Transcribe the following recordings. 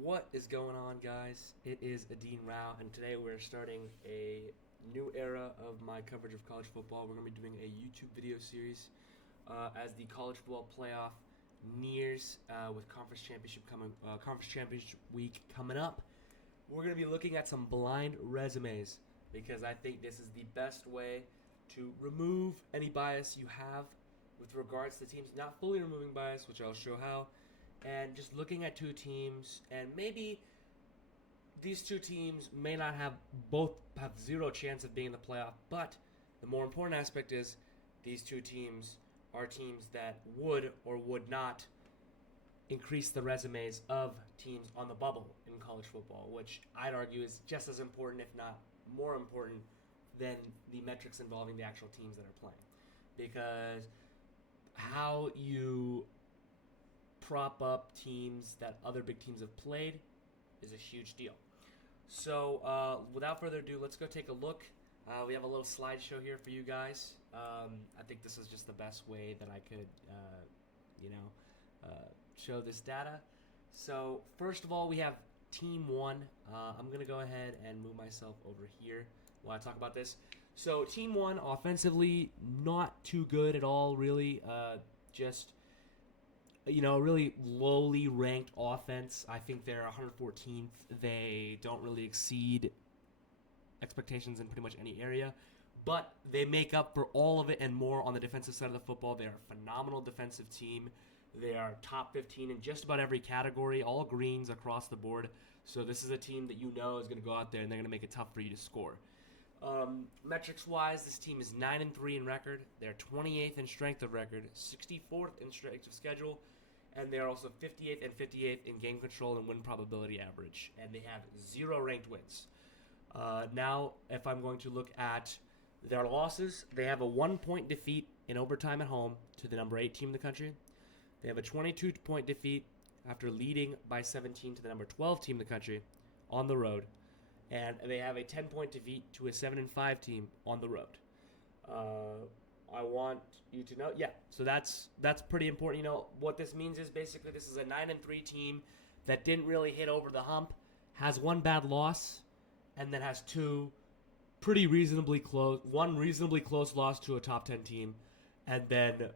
What is going on, guys? It is Adine Rao, and today we're starting a new era of my coverage of college football. We're going to be doing a YouTube video series as the college football playoff nears with conference championship week coming up. We're going to be looking at some blind resumes because I think this is the best way to remove any bias you have with regards to teams. Not fully removing bias, which I'll show how, and just looking at two teams, and maybe these two teams may not have both have zero chance of being in the playoff, but the more important aspect is these two teams are teams that would or would not increase the resumes of teams on the bubble in college football, which I'd argue is just as important, if not more important, than the metrics involving the actual teams that are playing. Because how you prop up teams that other big teams have played is a huge deal. So, without further ado, let's go take a look. We have a little slideshow here for you guys. I think this is just the best way that I could, show this data. So, first of all, we have Team 1. I'm going to go ahead and move myself over here while I talk about this. So, Team 1, offensively, not too good at all, really. Just really lowly ranked offense. I think they're 114th. They don't really exceed expectations in pretty much any area, but they make up for all of it and more on the defensive side of the football. They're a phenomenal defensive team. They are top 15 in just about every category, all greens across the board. So this is a team that you know is going to go out there and they're going to make it tough for you to score. Metrics-wise, this team is 9-3 in record. They're 28th in strength of record, 64th in strength of schedule, and they're also 58th and 58th in game control and win probability average. And they have 0 ranked wins. Now, if I'm going to look at their losses, they have a 1-point defeat in overtime at home to the number 8 team in the country. They have a 22-point defeat after leading by 17 to the number 12 team in the country on the road. And they have a 10-point defeat to a 7-5 team on the road. I want you to know, so that's pretty important. What this means is basically this is a 9-3 team that didn't really hit over the hump, has one bad loss, and then has one reasonably close loss to a top 10 team, and then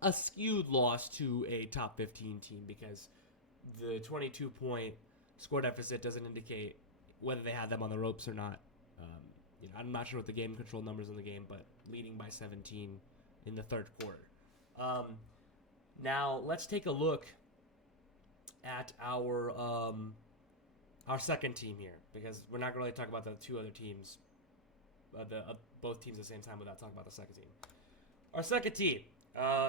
a skewed loss to a top 15 team because the 22-point score deficit doesn't indicate whether they had them on the ropes or not. I'm not sure what the game control numbers in the game, but leading by 17 in the third quarter. Now let's take a look at our second team here, because we're not going to really talk about the two other teams, both teams at the same time, without talking about the second team. Our second team,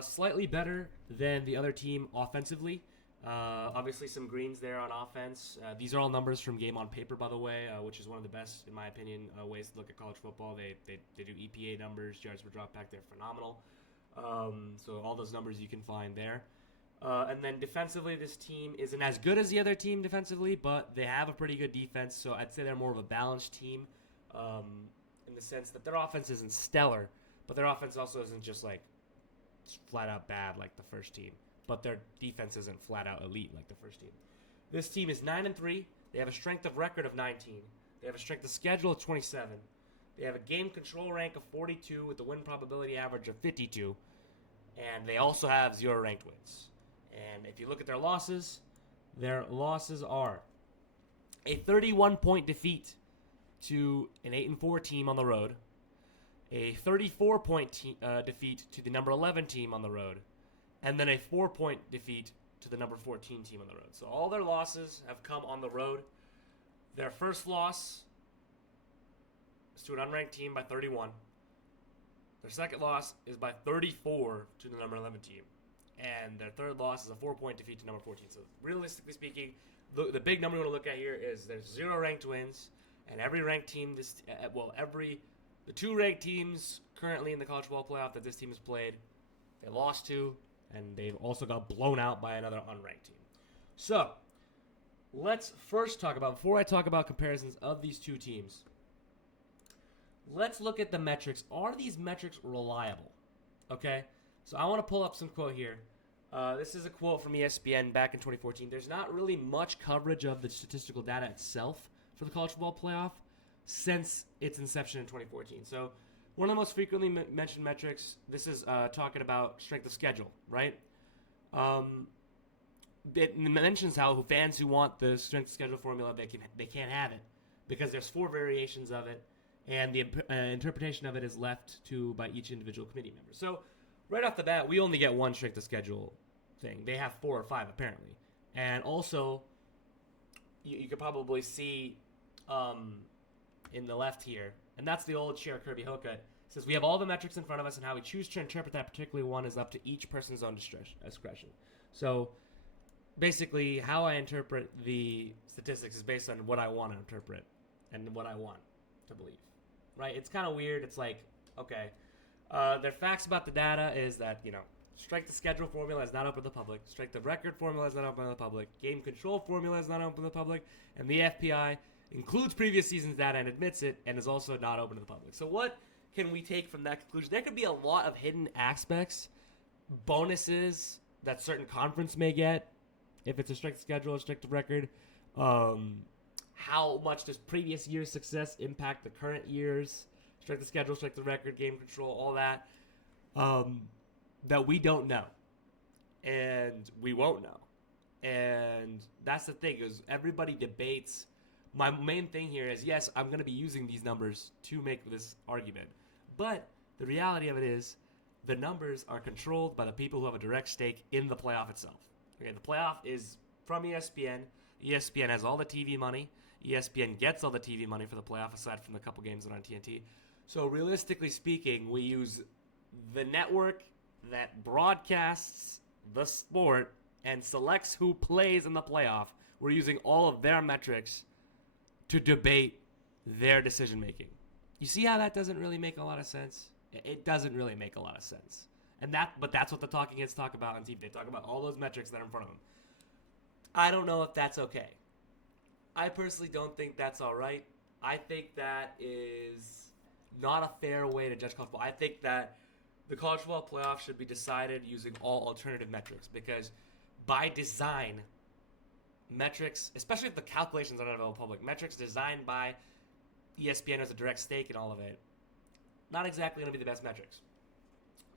slightly better than the other team offensively. Obviously some greens there on offense. These are all numbers from Game on Paper, by the way, which is one of the best, in my opinion, ways to look at college football. They do EPA numbers, yards per drop back. They're phenomenal. So all those numbers you can find there. And then defensively, this team isn't as good as the other team defensively, but they have a pretty good defense. So I'd say they're more of a balanced team in the sense that their offense isn't stellar, but their offense also isn't just like flat out bad like the first team. But their defense isn't flat out elite like the first team. This team is 9-3. They have a strength of record of 19. They have a strength of schedule of 27. They have a game control rank of 42 with a win probability average of 52. And they also have 0 ranked wins. And if you look at their losses are a 31-point defeat to an 8-4 team on the road, a 34-point defeat to the number 11 team on the road, and then a 4-point defeat to the number 14 team on the road. So all their losses have come on the road. Their first loss is to an unranked team by 31. Their second loss is by 34 to the number 11 team. And their third loss is a 4-point defeat to number 14. So realistically speaking, the big number you want to look at here is there's 0 ranked wins, and every ranked team, the 2 ranked teams currently in the college football playoff that this team has played, they lost to, and they've also got blown out by another unranked team. So, let's first before I talk about comparisons of these two teams, let's look at the metrics. Are these metrics reliable? Okay? So I want to pull up some quote here. This is a quote from ESPN back in 2014. There's not really much coverage of the statistical data itself for the college football playoff since its inception in 2014. So, one of the most frequently mentioned metrics, this is talking about strength of schedule, right? It mentions how fans who want the strength of schedule formula, they can't have it because there's 4 variations of it, and the interpretation of it is left to by each individual committee member. So, right off the bat, we only get one strength of schedule thing. They have 4 or 5 apparently, and also you could probably see in the left here, and that's the old chair Kirby Hocutt. Says we have all the metrics in front of us, and how we choose to interpret that particular one is up to each person's own discretion. So basically, how I interpret the statistics is based on what I want to interpret and what I want to believe. Right? It's kind of weird. It's like, okay, their facts about the data is that, strength of schedule formula is not open to the public. Strength of record formula is not open to the public. Game control formula is not open to the public. And the FPI includes previous season's data and admits it, and is also not open to the public. So what can we take from that conclusion? There could be a lot of hidden aspects, bonuses that certain conference may get if it's a strict schedule, a strict record. How much does previous year's success impact the current year's strict schedule, strict record, game control, all that, that we don't know, and we won't know. And that's the thing, is everybody debates. My main thing here is, yes, I'm going to be using these numbers to make this argument, but the reality of it is the numbers are controlled by the people who have a direct stake in the playoff itself. Okay, the playoff is from ESPN. ESPN has all the TV money. ESPN gets all the TV money for the playoff, aside from the couple games that are on TNT. So realistically speaking, we use the network that broadcasts the sport and selects who plays in the playoff. We're using all of their metrics to debate their decision making. You see how that doesn't really make a lot of sense? It doesn't really make a lot of sense. But that's what the talking heads talk about on TV. They talk about all those metrics that are in front of them. I don't know if that's okay. I personally don't think that's all right. I think that is not a fair way to judge college football. I think that the college football playoff should be decided using all alternative metrics, because by design, metrics, especially if the calculations are not available public, metrics designed by ESPN as a direct stake in all of it, not exactly going to be the best metrics.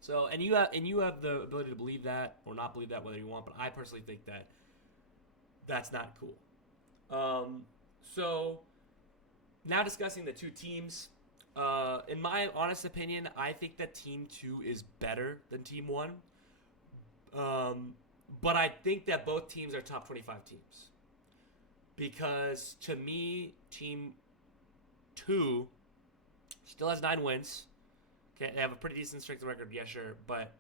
So, and you have the ability to believe that or not believe that, whether you want, but I personally think that that's not cool. So now discussing the two teams, in my honest opinion, I think that Team 2 is better than Team 1. But I think that both teams are top 25 teams. Because to me, Team 2 still has 9 wins. Okay, they have a pretty decent strength of record, yeah, sure. But,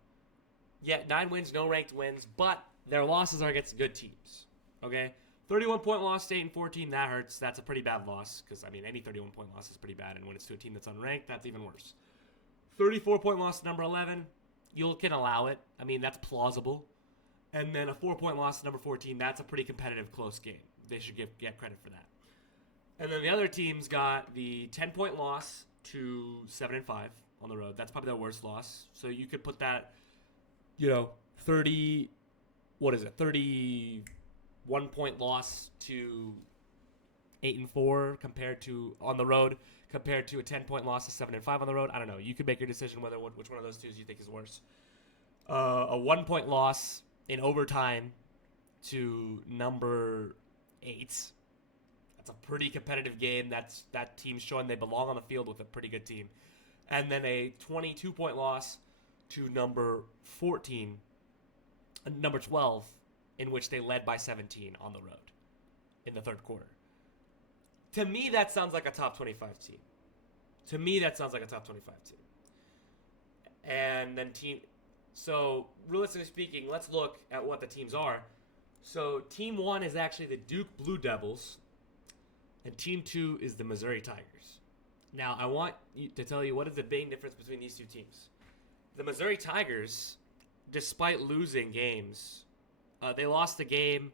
yeah, 9 wins, no ranked wins. But their losses are against good teams. Okay? 31-point loss to 8-14, that hurts. That's a pretty bad loss. Because, I mean, any 31-point loss is pretty bad. And when it's to a team that's unranked, that's even worse. 34-point loss to number 11, you can allow it. I mean, that's plausible. And then a 4-point loss to number 14, that's a pretty competitive, close game. They should get credit for that. And then the other teams got the 10-point loss to 7-5 on the road. That's probably their worst loss. So you could put that, 31-point loss to 8-4 compared to on the road, compared to a 10-point loss to 7-5 on the road. I don't know. You could make your decision which one of those two you think is worse. A 1-point loss in overtime to number 8. That's a pretty competitive game. That team's showing they belong on the field with a pretty good team. And then a 22-point loss to number 12, in which they led by 17 on the road in the third quarter. To me, that sounds like a top 25 team. And then so realistically speaking, let's look at what the teams are. So Team 1 is actually the Duke Blue Devils, and Team 2 is the Missouri Tigers. Now, I want to tell you what is the big difference between these two teams. The Missouri Tigers, despite losing games, they lost the game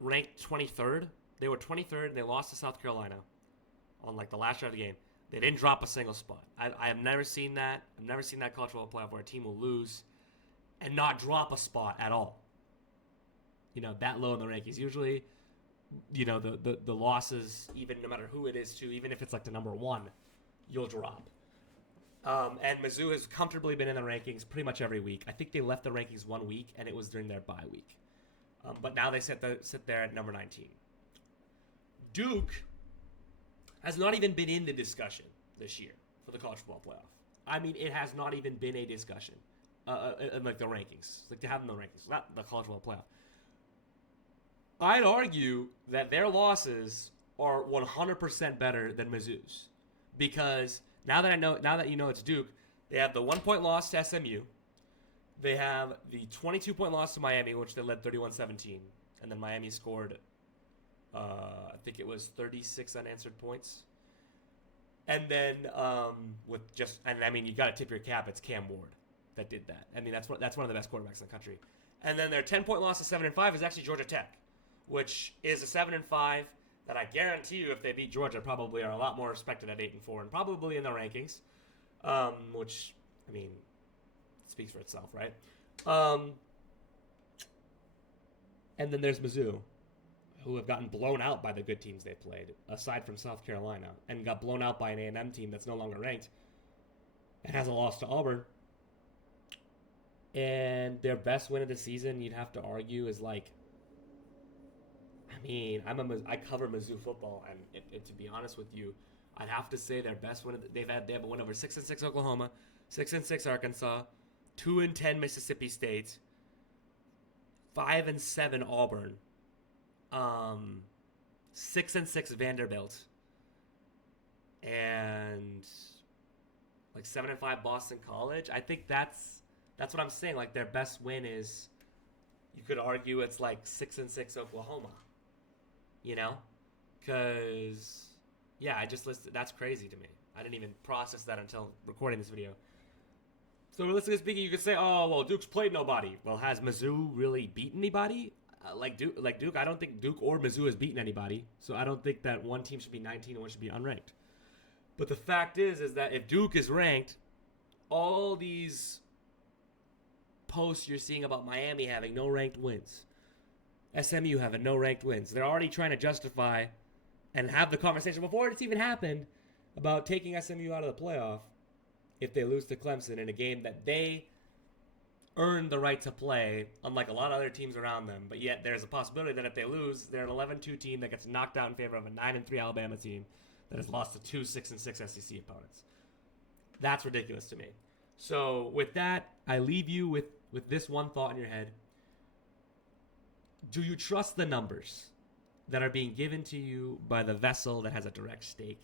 ranked 23rd. They were 23rd, and they lost to South Carolina on the last drive of the game. They didn't drop a single spot. I have never seen that. I've never seen that college football playoff where a team will lose and not drop a spot at all. That low in the rankings. Usually, the losses, even no matter who it is to, even if it's like the number one, you'll drop. And Mizzou has comfortably been in the rankings pretty much every week. I think they left the rankings 1 week, and it was during their bye week. But now they sit there at number 19. Duke has not even been in the discussion this year for the college football playoff. I mean, it has not even been a discussion in like the rankings, like to have in the rankings, not the college football playoff. I'd argue that their losses are 100% better than Mizzou's, because now that you know it's Duke, they have the 1 point loss to SMU. They have the 22-point loss to Miami, which they led 31-17, and then Miami scored, I think it was 36 unanswered points. And then you got to tip your cap. It's Cam Ward that did that. I mean, that's one of the best quarterbacks in the country. And then their 10-point loss to 7-5 is actually Georgia Tech, which is a 7-5 that I guarantee you, if they beat Georgia, probably are a lot more respected at 8-4 and probably in the rankings, which, I mean, speaks for itself, right? And then there's Mizzou, who have gotten blown out by the good teams they played, aside from South Carolina, and got blown out by an A&M team that's no longer ranked and has a loss to Auburn. And their best win of the season, you'd have to argue, is like, I mean, I cover Mizzou football, and to be honest with you, I'd have to say their best win. They have a win over 6-6 Oklahoma, 6-6 Arkansas, 2-10 Mississippi State, 5-7 Auburn, 6-6 Vanderbilt, and like 7-5 Boston College. I think that's what I'm saying. Like, their best win is, you could argue it's like 6-6 Oklahoma. Because, yeah, I just listed. That's crazy to me. I didn't even process that until recording this video. So realistically speaking, you could say, oh, well, Duke's played nobody. Well, has Mizzou really beaten anybody? Like Duke, I don't think Duke or Mizzou has beaten anybody. So I don't think that one team should be 19 and one should be unranked. But the fact is that if Duke is ranked, all these posts you're seeing about Miami having no ranked wins, SMU having no ranked wins, they're already trying to justify and have the conversation before it's even happened about taking SMU out of the playoff if they lose to Clemson in a game that they earned the right to play, unlike a lot of other teams around them. But yet there's a possibility that if they lose, they're an 11-2 team that gets knocked out in favor of a 9-3 Alabama team that has lost to two 6-6 SEC opponents. That's ridiculous to me. So with that, I leave you with this one thought in your head. Do you trust the numbers that are being given to you by the vessel that has a direct stake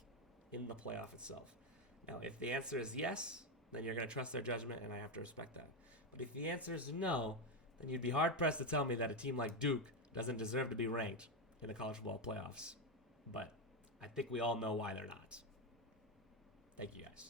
in the playoff itself? Now, if the answer is yes, then you're going to trust their judgment, and I have to respect that. But if the answer is no, then you'd be hard-pressed to tell me that a team like Duke doesn't deserve to be ranked in the college football playoffs. But I think we all know why they're not. Thank you, guys.